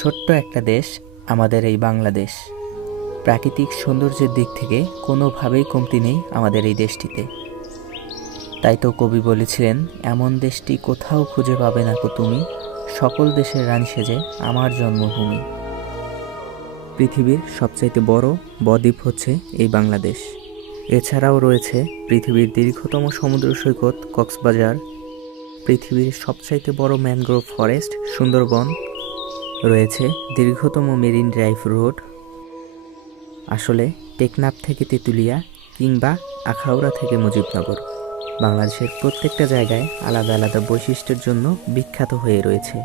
ছোট্ট একটা দেশ আমাদের এই বাংলাদেশ। প্রাকৃতিক সৌন্দর্যের দিক থেকে কোনোভাবেই কমতি নেই আমাদের এই দেশটিতে। তাই তো কবি বলেছিলেন, এমন দেশটি কোথাও খুঁজে পাবে না কো তুমি, সকল দেশের রানী সেজে আমার জন্মভূমি। পৃথিবীর সবচাইতে বড় বদ্বীপ হচ্ছে এই বাংলাদেশ। এছাড়াও রয়েছে পৃথিবীর দীর্ঘতম সমুদ্র সৈকত কক্সবাজার, পৃথিবীর সবচাইতে বড় ম্যানগ্রোভ ফরেস্ট সুন্দরবন, রয়েছে দীর্ঘতম মেরিন ড্রাইভ রোড। আসলে টেকনাফ থেকে তেঁতুলিয়া কিংবা আখাউড়া থেকে মুজিবনগর, বাংলাদেশের প্রত্যেকটা জায়গায় আলাদা আলাদা বৈশিষ্ট্যের জন্য বিখ্যাত হয়ে রয়েছে।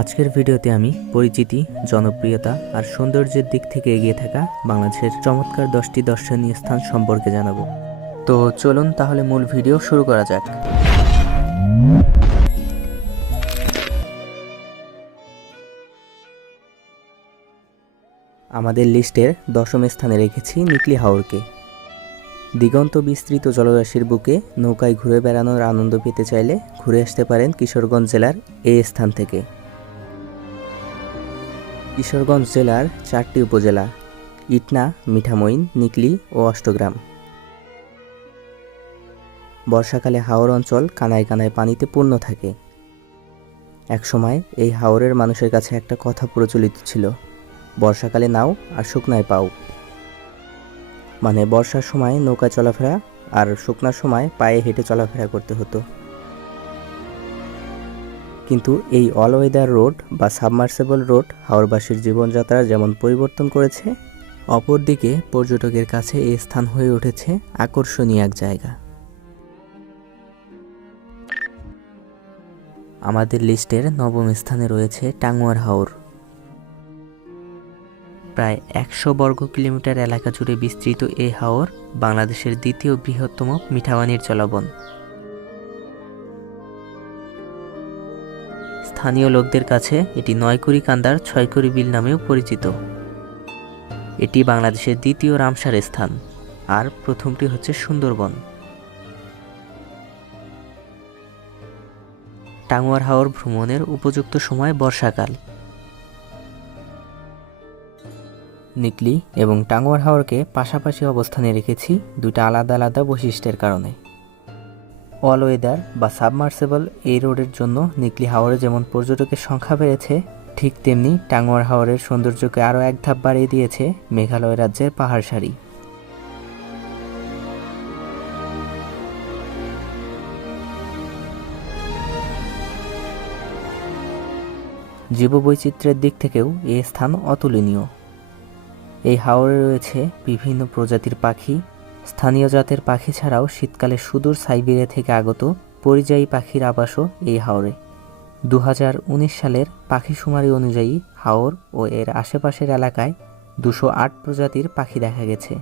আজকের ভিডিওতে আমি পরিচিতি, জনপ্রিয়তা আর সৌন্দর্যের দিক থেকে এগিয়ে থাকা বাংলাদেশের চমৎকার 10টি দর্শনীয় স্থান সম্পর্কে জানাবো। তো চলুন তাহলে মূল ভিডিও শুরু করা যাক। আমাদের লিস্টের 10ম স্থানে রেখেছি নিকলি হাওরকে। দিগন্ত বিস্তৃত জলরাশির বুকে নৌকায় ঘুরে বেড়ানোর আনন্দ পেতে চাইলে ঘুরে আসতে পারেন কিশোরগঞ্জ জেলার এই স্থান থেকে। কিশোরগঞ্জ জেলার 4টি উপজেলা: ইটনা, মিঠামইন, নিকলি ও অষ্টগ্রাম। বর্ষাকালে হাওর অঞ্চল কানায় কানায় পানিতে পূর্ণ থাকে। একসময় এই হাওরের মানুষের কাছে একটা কথা প্রচলিত ছিল, বর্ষাকালে নাও আর শুকনায় পাও। মানে বর্ষার সময় নৌকায় চলাফেরা আর শুকনার সময় পায়ে হেঁটে চলাফেরা করতে হতো। কিন্তু এই অল ওয়েদার রোড বা সাবমার্সেবল রোড হাওরবাসীর জীবনযাত্রা যেমন পরিবর্তন করেছে, অপরদিকে পর্যটকের কাছে এই স্থান হয়ে উঠেছে আকর্ষণীয় এক জায়গা। আমাদের লিস্টের 9ম স্থানে রয়েছে টাঙ্গুয়ার হাওর। প্রায় 100 বর্গ কিলোমিটার এলাকা জুড়ে বিস্তৃত এই হাওর বাংলাদেশের দ্বিতীয় বৃহত্তম মিঠাপানির জলাবন। স্থানীয় লোকদের কাছে এটি 9কুড়ি কান্দার 6কুড়ি বিল নামেও পরিচিত। এটি বাংলাদেশের দ্বিতীয় রামসার স্থান, আর প্রথমটি হচ্ছে সুন্দরবন। টাঙ্গুয়ার হাওর ভ্রমণের উপযুক্ত সময় বর্ষাকাল। নিকলি এবং টাঙ্গুয়ার হাওরকে পাশাপাশি অবস্থানে রেখেছি দুটো আলাদা আলাদা বৈশিষ্ট্যের কারণে। অল ওয়েদার বা সাবমার্সেবল এই রোডের জন্য নিকলি হাওরে যেমন পর্যটকের সংখ্যা বেড়েছে, ঠিক তেমনি টাঙ্গুয়ার হাওরের সৌন্দর্যকে আরও এক ধাপ বাড়িয়ে দিয়েছে মেঘালয় রাজ্যের পাহাড় সারি। জীববৈচিত্র্যের দিক থেকেও এই স্থান অতুলনীয়। এই হাওরে রয়েছে বিভিন্ন প্রজাতির পাখি। স্থানীয় জাতের পাখি ছাড়াও শীতকালে সুদূর সাইবেরিয়া থেকে আগত পরিযায়ী পাখির আবাসও এই হাওরে। 2019 সালের পাখিশুমারি অনুযায়ী হাওর ও এর আশেপাশের এলাকায় 208 প্রজাতির পাখি দেখা গেছে।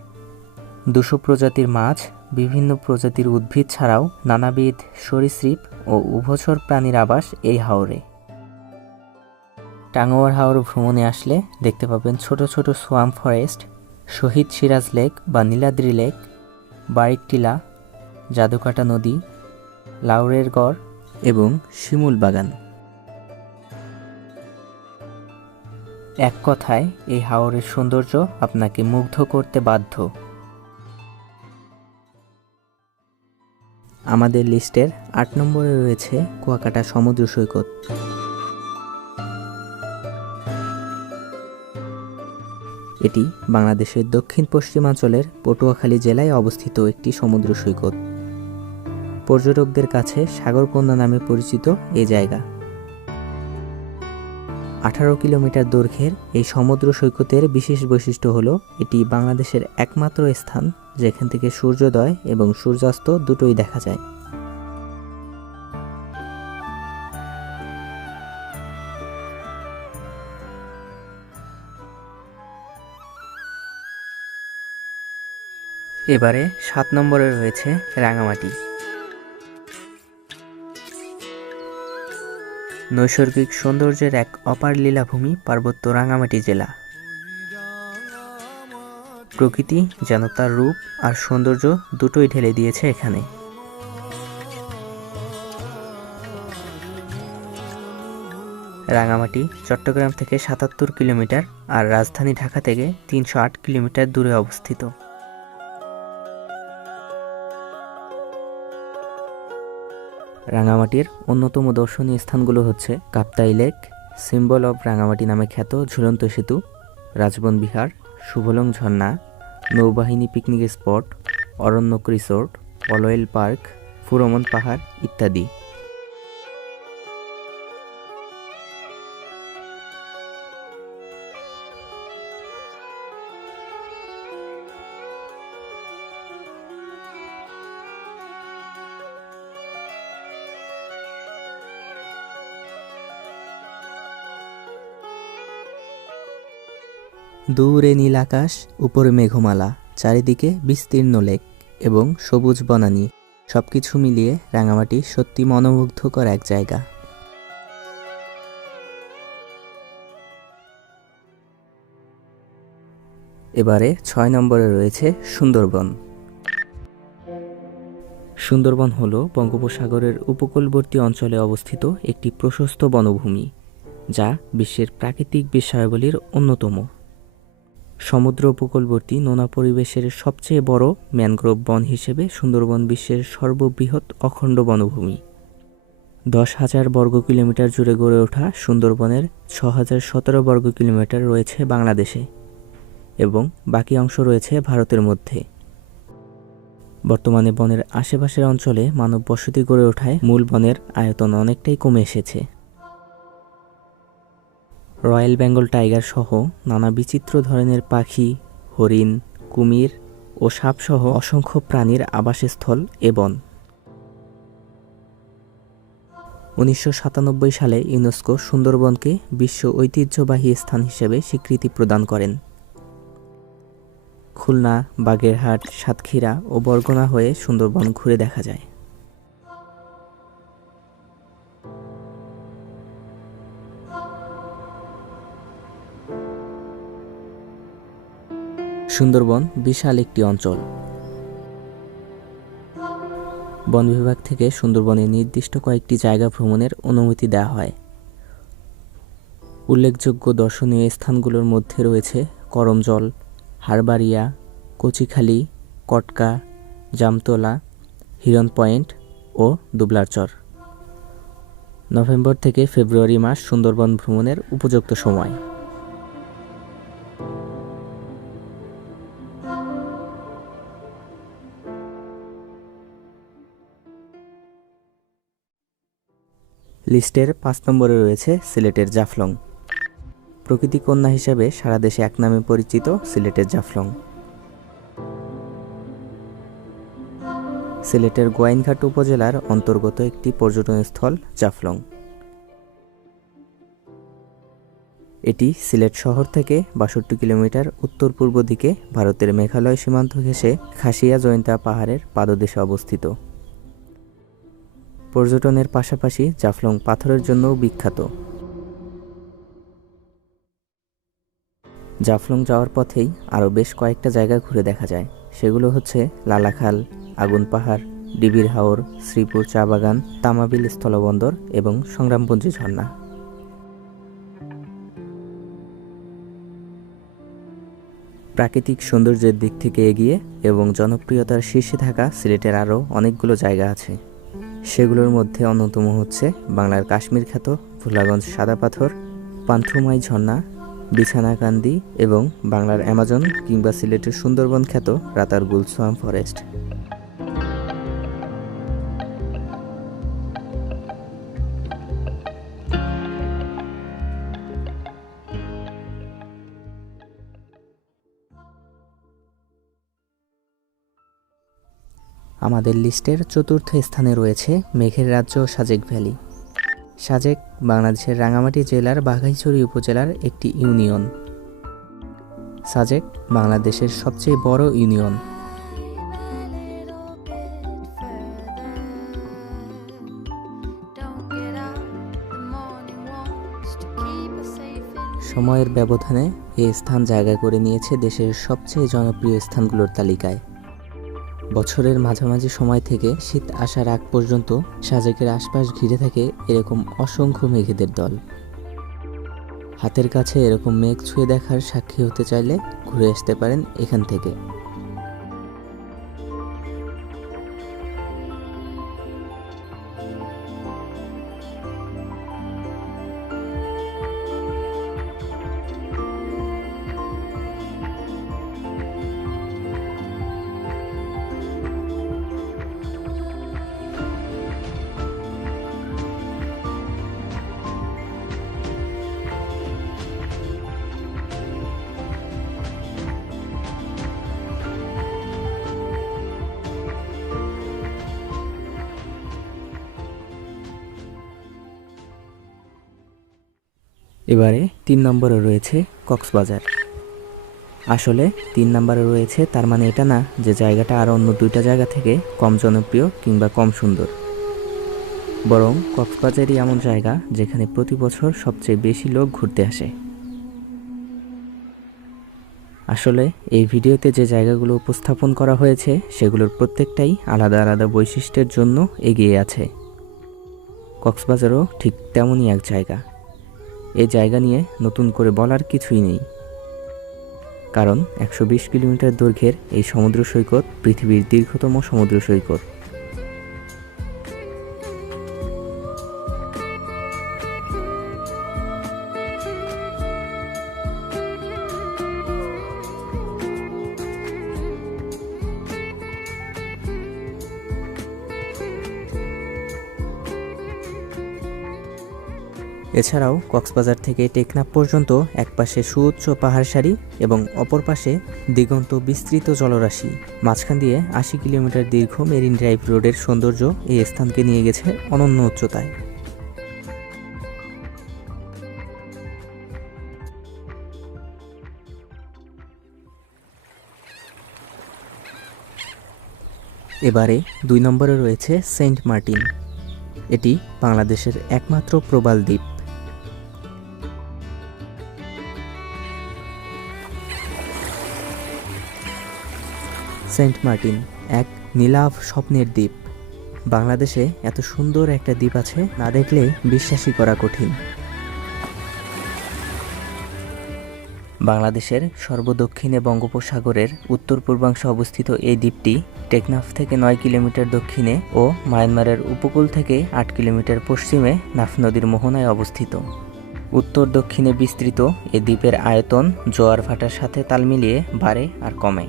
200 প্রজাতির মাছ, বিভিন্ন প্রজাতির উদ্ভিদ ছাড়াও নানাবিধ সরীসৃপ ও উভচর প্রাণীর আবাস এই হাওরে। টাঙ্গুয়ার হাওর ভ্রমণে আসলে দেখতে পাবেন ছোট ছোট সোয়াম ফরেস্ট, শহীদ সিরাজ লেক বা নীলাদ্রি লেক, বারিক টিলা, জাদুকাটা নদী, লাউরের গড় এবং শিমুল বাগান। এক কথায় এই হাওরের সৌন্দর্য আপনাকে মুগ্ধ করতে বাধ্য। আমাদের লিস্টের 8 নম্বরে রয়েছে কুয়াকাটা সমুদ্র সৈকত। এটি বাংলাদেশের দক্ষিণ পশ্চিমাঞ্চলের পটুয়াখালী জেলায় অবস্থিত একটি সমুদ্র সৈকত। পর্যটকদের কাছে সাগরকন্যা নামে পরিচিত এই জায়গা। 18 কিলোমিটার দৈর্ঘ্যের এই সমুদ্র সৈকতের বিশেষ বৈশিষ্ট্য হলো এটি বাংলাদেশের একমাত্র স্থান যেখান থেকে সূর্যোদয় এবং সূর্যাস্ত দুটোই দেখা যায়। এবারে 7 নম্বরে রয়েছে রাঙামাটি। নৈসর্গিক সৌন্দর্যের এক অপার লীলাভূমি পার্বত্য রাঙামাটি জেলা। প্রকৃতি যেন তার রূপ আর সৌন্দর্য দুটোই ঢেলে দিয়েছে এখানে। রাঙামাটি চট্টগ্রাম থেকে ৭৭ কিলোমিটার আর রাজধানী ঢাকা থেকে ৩০৮ কিলোমিটার দূরে অবস্থিত। রাঙামাটির অন্যতম দর্শনীয় স্থানগুলো হচ্ছে Kaptai lake, symbol of Rangamati নামে খ্যাত ঝুলন্ত সেতু, রাজবন বিহার, শুভলং ঝর্ণা, নৌবাহিনী picnic spot, Aranyak resort, অলওয়েল park, Furomon পাহাড় ইত্যাদি। দূরে নীল আকাশ, উপরে মেঘমালা, চারিদিকে বিস্তীর্ণ লেক এবং সবুজ বনানী, সবকিছু মিলিয়ে রাঙামাটি সত্যি মনোমুগ্ধকর এক জায়গা। এবারে ৬ নম্বরে রয়েছে সুন্দরবন। সুন্দরবন হল বঙ্গোপসাগরের উপকূলবর্তী অঞ্চলে অবস্থিত একটি প্রশস্ত বনভূমি, যা বিশ্বের প্রাকৃতিক বিস্ময়াবলীর অন্যতম। সমুদ্র উপকূলবর্তী নোনা পরিবেশের সবচেয়ে বড় ম্যানগ্রোভ বন হিসেবে সুন্দরবন বিশ্বের সর্ববৃহৎ অখণ্ড বনভূমি। ১০,০০০ বর্গ কিলোমিটার জুড়ে গড়ে ওঠা সুন্দরবনের ৬,০১৭ বর্গ কিলোমিটার রয়েছে বাংলাদেশে এবং বাকি অংশ রয়েছে ভারতের মধ্যে। বর্তমানে বনের আশেপাশের অঞ্চলে মানব বসতি গড়ে ওঠায় মূল বনের আয়তন অনেকটাই কমে এসেছে। রয়্যাল বেঙ্গল টাইগার সহ নানা বিচিত্র ধরনের পাখি, হরিণ, কুমির ও সাপসহ অসংখ্য প্রাণীর আবাসস্থল এ বন। ১৯৯৭ সালে ইউনেস্কো সুন্দরবনকে বিশ্ব ঐতিহ্যবাহী স্থান হিসেবে স্বীকৃতি প্রদান করেন। খুলনা, বাগেরহাট, সাতক্ষীরা ও বরগুনা হয়ে সুন্দরবন ঘুরে দেখা যায়। সুন্দরবন বিশাল একটি অঞ্চল। বন বিভাগ থেকে সুন্দরবনে নির্দিষ্ট কয়েকটি জায়গা ভ্রমণের অনুমতি দেওয়া হয়। উল্লেখযোগ্য দর্শনীয় স্থানগুলোর মধ্যে রয়েছে করমজল, হারবাড়িয়া, কচিখালি, কটকা, জামতলা, হিরন পয়েন্ট ও দুবলারচর। নভেম্বর থেকে ফেব্রুয়ারি মাস সুন্দরবন ভ্রমণের উপযুক্ত সময়। লিস্টের ৫ নম্বরে রয়েছে সিলেটের জাফলং। প্রকৃতি কন্যা হিসেবে সারা দেশে এক নামে পরিচিত সিলেটের জাফলং। সিলেটের গোয়াইনঘাট উপজেলার অন্তর্গত একটি পর্যটনস্থল জাফলং। এটি সিলেট শহর থেকে ৬২ কিলোমিটার উত্তর পূর্ব দিকে ভারতের মেঘালয় সীমান্ত ঘেঁষে খাসিয়া জয়ন্তা পাহাড়ের পাদদেশে অবস্থিত। পর্যটনের পাশাপাশি জাফলং পাথরের জন্যও বিখ্যাত। জাফলং যাওয়ার পথেই আরও বেশ কয়েকটা জায়গা ঘুরে দেখা যায়। সেগুলো হচ্ছে লালাখাল, আগুন পাহাড়, ডিবির হাওর, শ্রীপুর চা বাগান, তামাবিল স্থলবন্দর এবং সংগ্রামপুঞ্জি ঝর্ণা। প্রাকৃতিক সৌন্দর্যের দিক থেকে এগিয়ে এবং জনপ্রিয়তার শীর্ষে থাকা সিলেটের আরও অনেকগুলো জায়গা আছে। সেগুলোর মধ্যে অন্যতম হচ্ছে বাংলার কাশ্মীর খ্যাত ভোলাগঞ্জ সাদা পাথর, পান্থুমাই ঝর্ণা, বিছানাকান্দি এবং বাংলার অ্যামাজন কিংবা সিলেটের সুন্দরবন খ্যাত রাতারগুল সোয়াম ফরেস্ট। আমাদের লিস্টের চতুর্থ স্থানে রয়েছে মেঘের রাজ্য সাজেক ভ্যালি। সাজেক বাংলাদেশের রাঙামাটি জেলার বাঘাইছড়ি উপজেলার একটি ইউনিয়ন। সাজেক বাংলাদেশের সবচেয়ে বড় ইউনিয়ন। সময়ের ব্যবধানে এই স্থান জায়গা করে নিয়েছে দেশের সবচেয়ে জনপ্রিয় স্থানগুলোর তালিকায়। বছরের মাঝামাঝি সময় থেকে শীত আসার আগ পর্যন্ত সাজেকের আশপাশ ঘিরে থাকে এরকম অসংখ্য মেঘেদের দল। হাতের কাছে এরকম মেঘ ছুঁয়ে দেখার সাক্ষী হতে চাইলে ঘুরে আসতে পারেন এখান থেকে। এবারে 3 নম্বরে রয়েছে কক্সবাজার। আসলে 3 নম্বরে রয়েছে তার মানে এটা না যে জায়গাটা আর অন্য 2টা জায়গা থেকে কম জনপ্রিয় কিংবা কম সুন্দর, বরং কক্সবাজারই এমন জায়গা যেখানে প্রতি বছর সবচেয়ে বেশি লোক ঘুরতে আসে। আসলে এই ভিডিওতে যে জায়গাগুলো উপস্থাপন করা হয়েছে সেগুলোর প্রত্যেকটাই আলাদা আলাদা বৈশিষ্ট্যের জন্য এগিয়ে আছে। কক্সবাজারও ঠিক তেমনই এক জায়গা। এই জায়গা নিয়ে নতুন করে বলার কিছুই নেই, কারণ 120 কিলোমিটার দৈর্ঘ্যের এই সমুদ্র সৈকত পৃথিবীর দীর্ঘতম সমুদ্র সৈকত। এছাড়াও কক্সবাজার থেকে টেকনাফ পর্যন্ত একপাশে সুউচ্চ পাহাড় সারি এবং অপর পাশে দিগন্ত বিস্তৃত জলরাশি, মাঝখান দিয়ে 80 কিলোমিটার দীর্ঘ মেরিন ড্রাইভ রোডের সৌন্দর্য এই স্থানকে নিয়ে গেছে অনন্য উচ্চতায়। এবারে 2 নম্বরে রয়েছে সেন্ট মার্টিন। এটি বাংলাদেশের একমাত্র প্রবাল দ্বীপ। সেন্ট মার্টিন এক নীলাভ স্বপ্নের দ্বীপ। বাংলাদেশে এত সুন্দর একটা দ্বীপ আছে না দেখলে বিশ্বাসই করা কঠিন। বাংলাদেশের সর্বদক্ষিণে বঙ্গোপসাগরের উত্তর পূর্বাংশে অবস্থিত এই দ্বীপটি টেকনাফ থেকে 9 কিলোমিটার দক্ষিণে ও মায়ানমারের উপকূল থেকে 8 কিলোমিটার পশ্চিমে নাফ নদীর মোহনায় অবস্থিত। উত্তর দক্ষিণে বিস্তৃত এ দ্বীপের আয়তন জোয়ার ভাটার সাথে তাল মিলিয়ে বাড়ে আর কমে।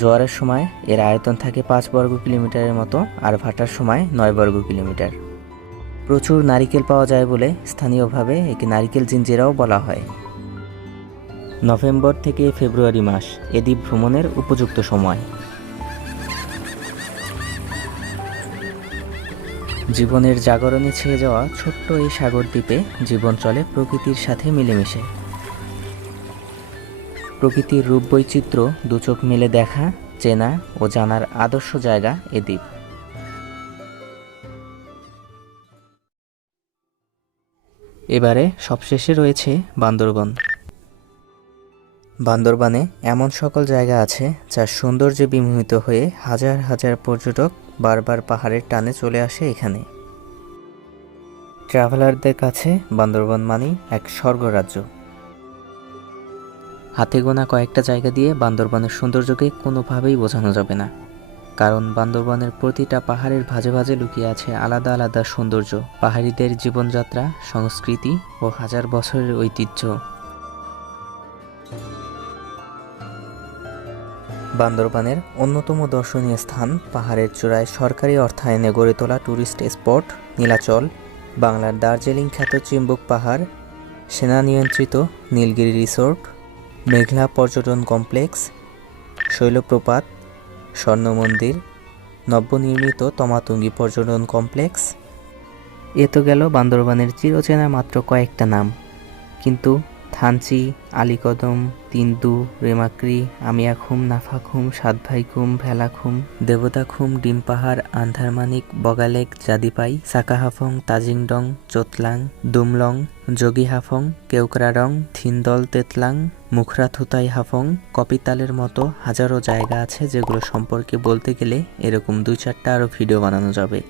জোয়ারের সময় এর আয়তন থাকে 5 বর্গ কিলোমিটারের মতো, আর ভাটার সময় 9 বর্গ কিলোমিটার। প্রচুর নারিকেল পাওয়া যায় বলে স্থানীয়ভাবে একে নারিকেল জিঞ্জিরাও বলা হয়। নভেম্বর থেকে ফেব্রুয়ারি মাস এ দ্বীপ ভ্রমণের উপযুক্ত সময়। জীবনের জাগরণে ছেয়ে যাওয়া ছোট্ট এই সাগর দ্বীপে জীবন চলে প্রকৃতির সাথে মিলেমিশে। প্রকৃতির রূপ বৈচিত্র্য দুচোখ মেলে দেখা, চেনা ও জানার আদর্শ জায়গা এ দ্বীপ। এবারে সবশেষে রয়েছে বান্দরবান। বান্দরবানে এমন সকল জায়গা আছে যার সৌন্দর্যে বিমোহিত হয়ে হাজার হাজার পর্যটক বারবার পাহাড়ের টানে চলে আসে এখানে। ট্রাভেলারদের কাছে বান্দরবান মানেই এক স্বর্গরাজ্য। হাতে গোনা কয়েকটা জায়গা দিয়ে বান্দরবানের সৌন্দর্যকে কোনোভাবেই বোঝানো যাবে না, কারণ বান্দরবানের প্রতিটা পাহাড়ের ভাঁজে ভাঁজে লুকিয়ে আছে আলাদা আলাদা সৌন্দর্য, পাহাড়িদের জীবনযাত্রা, সংস্কৃতি ও হাজার বছরের ঐতিহ্য। বান্দরবানের অন্যতম দর্শনীয় স্থান পাহাড়ের চূড়ায় সরকারি অর্থায়নে গড়ে তোলা ট্যুরিস্ট স্পট নীলাচল, বাংলার দার্জিলিং খ্যাত চিম্বুক পাহাড়, সেনা নিয়ন্ত্রিত নীলগিরি রিসোর্ট, মেঘলা পর্যটন কমপ্লেক্স, শৈলপ্রপাত, স্বর্ণ মন্দির, নবনির্মিত তমাতুঙ্গি পর্যটন কমপ্লেক্স। এ তো গেল বান্দরবানের চিরচেনা মাত্র কয়েকটা নাম, কিন্তু থানচি, আলীকদম, তিন্দু, রেমাক্রি, আমিয়াখুম, নাফাখুম, সাতভাইখুম, ভেলাখুম, দেবতাখুম, ডিম পাহাড়, আন্ধারমানিক, বগালেক, জাদিপাই, সাকাহাফং, তাজিংডং, চোতলাং, দুমলং, যোগীহাফং, কেউকরাডং, থিনদল তেতলাং, মুখরাথুতাই হাফং, কপিতালের মতো হাজারো জায়গা আছে যেগুলো সম্পর্কে বলতে গেলে এরকম 2-4টা আরও ভিডিও বানানো যাবে।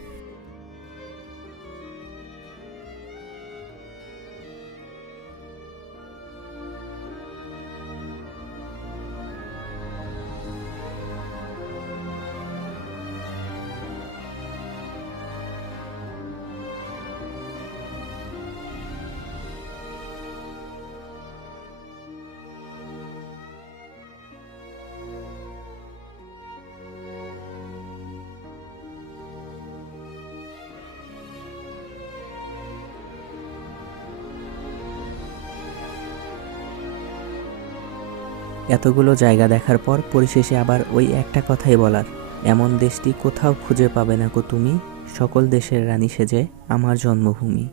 এতগুলো জায়গা দেখার পর পরিশেষে আবার ওই একটা কথাই বলার, এমন দেশটি কোথাও খুঁজে পাবে না গো তুমি, সকল দেশের রানী সেজে আমার জন্মভূমি।